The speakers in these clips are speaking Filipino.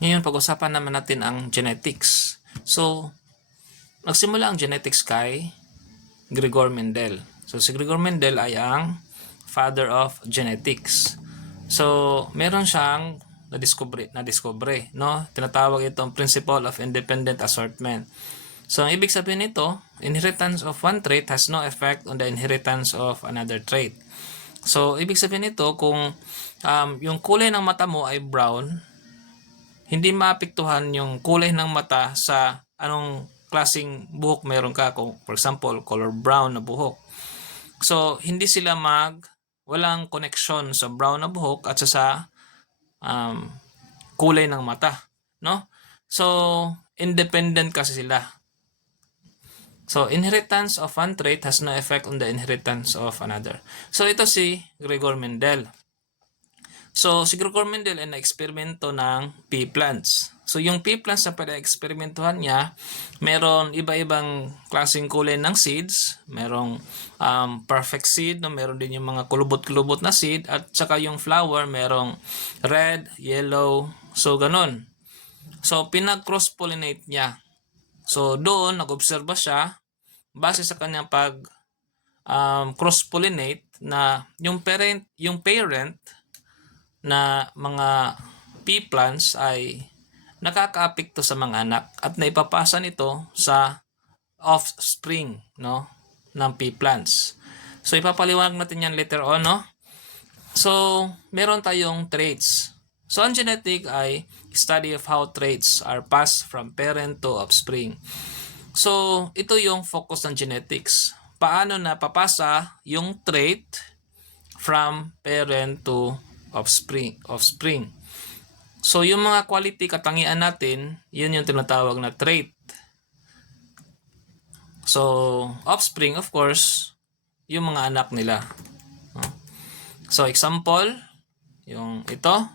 Ngayon, pag-usapan naman natin ang genetics. So, nagsimula ang genetics kay Gregor Mendel. So, si Gregor Mendel ay ang father of genetics. So, meron siyang na-discover, na-discover no? Tinatawag itong principle of independent assortment. So, ang ibig sabihin nito, inheritance of one trait has no effect on the inheritance of another trait. So, ibig sabihin nito, kung um, yung kulay ng mata mo ay brown, hindi maapektuhan yung kulay ng mata sa anong klasing buhok meron ka. Kung, for example, color brown na buhok. So, hindi sila mag, walang connection sa brown na buhok at sa, um, kulay ng mata. No? So, independent kasi sila. So, inheritance of one trait has no effect on the inheritance of another. So, ito si Gregor Mendel. So, si Gregor Mendel ay na-eksperimento ng pea plants. So, yung pea plants na pala-eksperimentuhan niya, meron iba-ibang klaseng kulay ng seeds. Merong um, perfect seed, no? meron din yung mga kulubot-kulubot na seed, at saka yung flower, merong red, yellow, so ganun. So, pinag-cross-pollinate niya. So, doon, nag-obserba siya, base sa kanyang pag um, cross-pollinate na yung parent, yung parent na mga pea plants ay nakakaapekto sa mga anak at naipapasa nito sa offspring no ng pea plants. So ipapaliwanag natin yan later on no. So meron tayong traits. So ang genetic ay study of how traits are passed from parent to offspring. So ito yung focus ng genetics. Paano na papasa yung trait from parent to offspring offspring. So yung mga quality katangian natin, yun yung tinatawag na trait. So offspring of course, yung mga anak nila. So example, yung ito,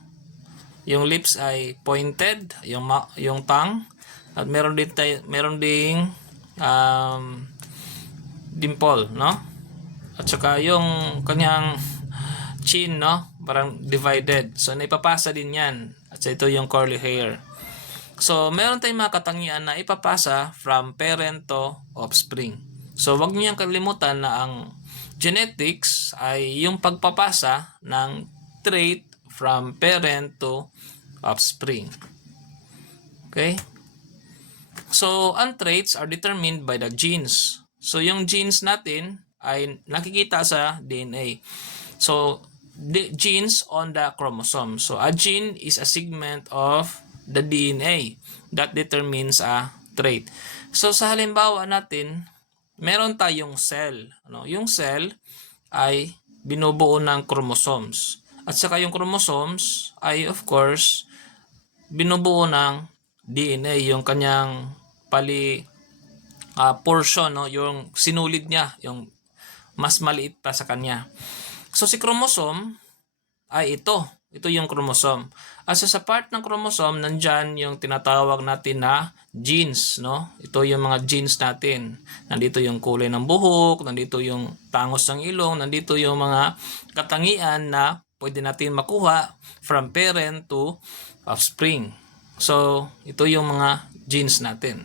yung lips ay pointed, yung yung tongue at meron din tay- meron ding um, dimple, no? At saka yung kanyang chin, no? Parang divided. So, naipapasa din yan. At saka ito yung curly hair. So, meron tayong mga katangian na ipapasa from parent to offspring. So, wag niyo kalimutan na ang genetics ay yung pagpapasa ng trait from parent to offspring. Okay? So, ang traits are determined by the genes. So, yung genes natin ay nakikita sa DNA. So, the genes on the chromosome. So, a gene is a segment of the DNA that determines a trait. So, sa halimbawa natin, meron tayong cell. Ano? Yung cell ay binubuo ng chromosomes. At saka yung chromosomes ay of course binubuo ng DNA, yung kanyang pali ah, portion, no? yung sinulid niya, yung mas maliit pa sa kanya. So si chromosome ay ito. Ito yung chromosome. At sa part ng chromosome, nandyan yung tinatawag natin na genes. No? Ito yung mga genes natin. Nandito yung kulay ng buhok, nandito yung tangos ng ilong, nandito yung mga katangian na pwede natin makuha from parent to offspring. So, ito yung mga genes natin.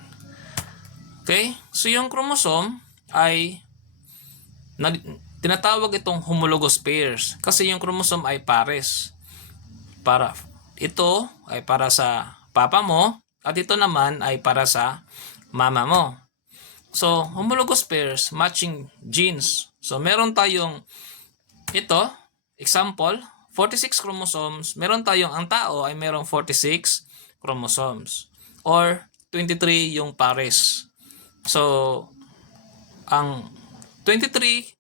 Okay? So, yung chromosome ay tinatawag itong homologous pairs kasi yung chromosome ay pares. Para ito ay para sa papa mo at ito naman ay para sa mama mo. So, homologous pairs, matching genes. So, meron tayong ito, example, 46 chromosomes. Meron tayong, ang tao ay merong 46 chromosomes. Or 23 yung pares. So, ang 23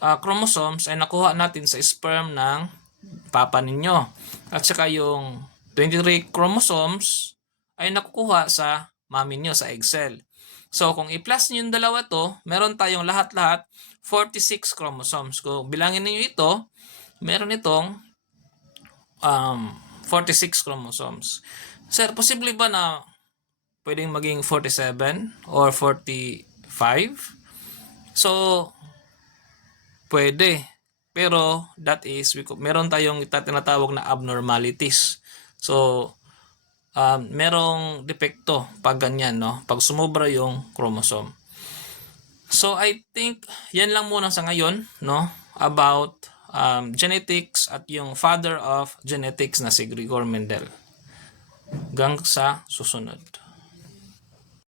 uh, chromosomes ay nakuha natin sa sperm ng papa ninyo. At saka yung 23 chromosomes ay nakukuha sa mami nyo sa egg cell. So, kung i-plus nyo yung dalawa to, meron tayong lahat-lahat 46 chromosomes. Kung bilangin niyo ito, meron itong um, 46 chromosomes. Sir, posible ba na pwedeng maging 47 or 45? So, pwede. Pero, that is, we- meron tayong tinatawag na abnormalities. So, um, merong depekto pag ganyan, no? Pag sumobra yung chromosome. So I think yan lang muna sa ngayon, no? About um, genetics at yung father of genetics na si Gregor Mendel. Hanggang sa susunod.